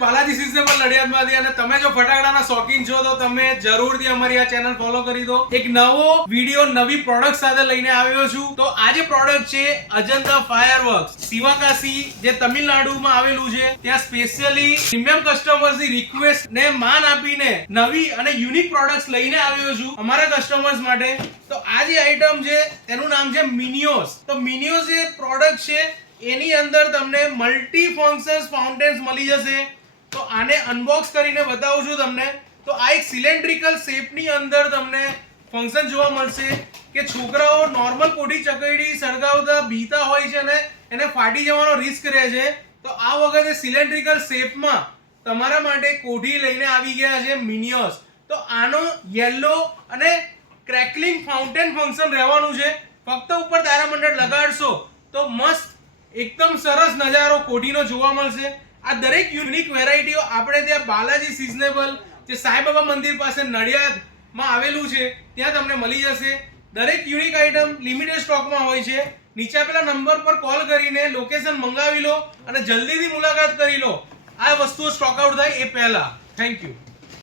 Balaji seasonable નડિયાદમાંથી અને તમે જો ફટાકડાના શોખીન છો તો તમે જરૂરથી અમારી આ ચેનલ ફોલો કરી દો. એક નવો વિડિયો નવી પ્રોડક્ટ સાથે લઈને આવ્યો છું. તો આ જે પ્રોડક્ટ છે અજંતા ફાયરવર્ક્સ શિવાકાશી જે તમિલનાડુમાં આવેલું છે, ત્યાં સ્પેશિયલી પ્રીમિયમ કસ્ટમર્સની રિક્વેસ્ટ ને માન આપીને નવી અને યુનિક પ્રોડક્ટ્સ લઈને આવ્યો છું અમારા કસ્ટમર્સ માટે. તો આ જે આઈટમ છે તેનું નામ છે મિનિયોસ. તો મિનિયોસ જે પ્રોડક્ટ છે એની અંદર તમને મલ્ટી ફંક્શન્સ ફાઉન્ટેન્સ મળી જશે. તો આને અનબોક્સ કરીને બતાવું છું તમને. તો આ એક સિલિન્ડ્રિકલ શેપની અંદર તમને ફંક્શન જોવા મળશે કે છોકરાઓ નોર્મલ કોઠી ચકડી સળગાવતા બીતા હોય છે ને એને ફાટી જવાનો રિસ્ક રહે છે. તો આ વખતે સિલિન્ડ્રિકલ શેપમાં તમારા માટે કોઠી લઈને આવી ગયા છે મિનિયોસ. તો આનો યેલો અને ક્રેકલિંગ ફાઉન્ટેન ફંક્શન રહેવાનું છે. ફક્ત ઉપર તારામંડળ લગાડશો તો મસ્ત એકદમ સરસ નજારો કોઠીનો જોવા મળશે. આ દરેક યુનિક વેરાયટીઓ આપણે ત્યાં બાલાજી સિઝનેબલ જે સાંઈબાબા મંદિર પાસે નડિયાદમાં આવેલું છે ત્યાં તમને મળી જશે. દરેક યુનિક આઈટમ લિમિટેડ સ્ટોકમાં હોય છે. નીચે આપેલા નંબર પર કોલ કરીને લોકેશન મંગાવી લો અને જલ્દીથી મુલાકાત કરી લો આ વસ્તુઓ સ્ટોક આઉટ થાય એ પહેલા. Thank you.